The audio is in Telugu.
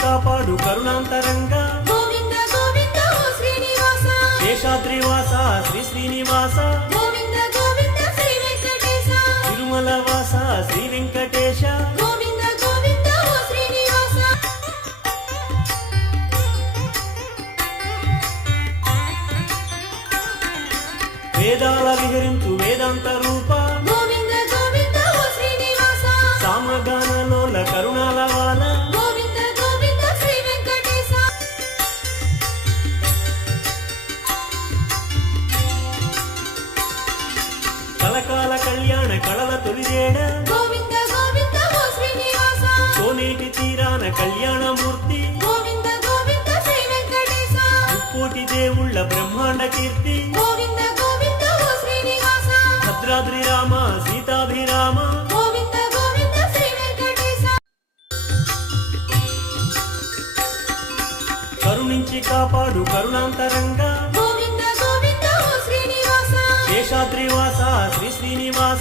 కాపాడు కరుణాంతరంగా గోవింద గోవింద ఓ శ్రీనివాస శేషాద్రివాస శ్రీ శ్రీనివాస గోవింద గోవింద శ్రీ వెంకటేశ తిరుమల వాస శ్రీ వెంకటేశ గోవింద గోవింద ఓ శ్రీనివాస వేదాల విహరించు వేదాంత రూప గోవింద గోవింద ఓ శ్రీనివాస సామగానలోల కరుణాల వాల గోవింద గోవింద శ్రీ వెంకటేశ కలకాల కళ్యాణ కళల తొలిజేడ గోవింద గోవింద ఓ శ్రీనివాస కోనేటి తీరాన కళ్యాణమూర్తి గోవింద గోవింద శ్రీ వెంకటేశ ముక్కోటి దేవుళ్ళ బ్రహ్మాండ కీర్తి గోవింద గోవింద ఓ శ్రీనివాస భద్రాద్రి రామ సీతాభిరామ గోవింద గోవింద శ్రీ వెంకటేశ కరుణించి కాపాడు కరుణాంతరంగా గోవింద గోవింద ఓ శ్రీనివాస శేషాద్రివాస శ్రీ శ్రీనివాస